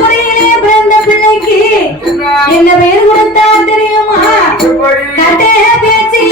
முறையிலே பிறந்த பிள்ளைக்கு என்ன? பேர் கொடுத்தா தெரியுமா? பேச்சு நட்டே பேச்சு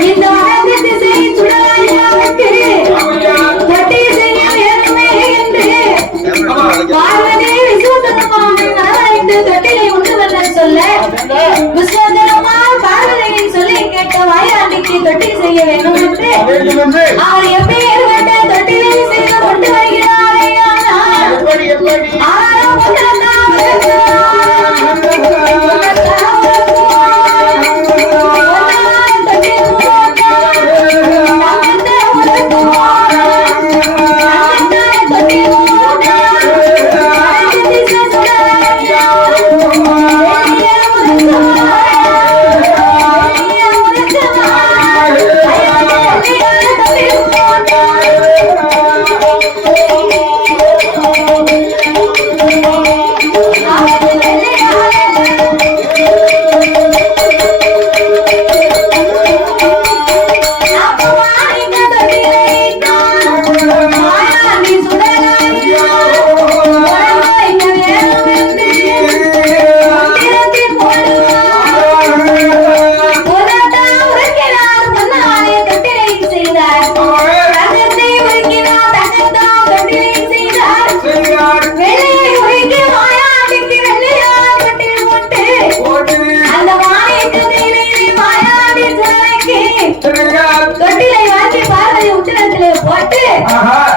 叮当。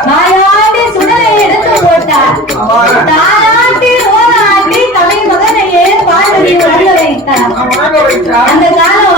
நாயாண்டி சுடலை எடுத்து போட்டார். தாராட்டி ரோதாட்டி தலை மகனையே பாடுபடி வழங்க வைத்தார். அந்த காலம்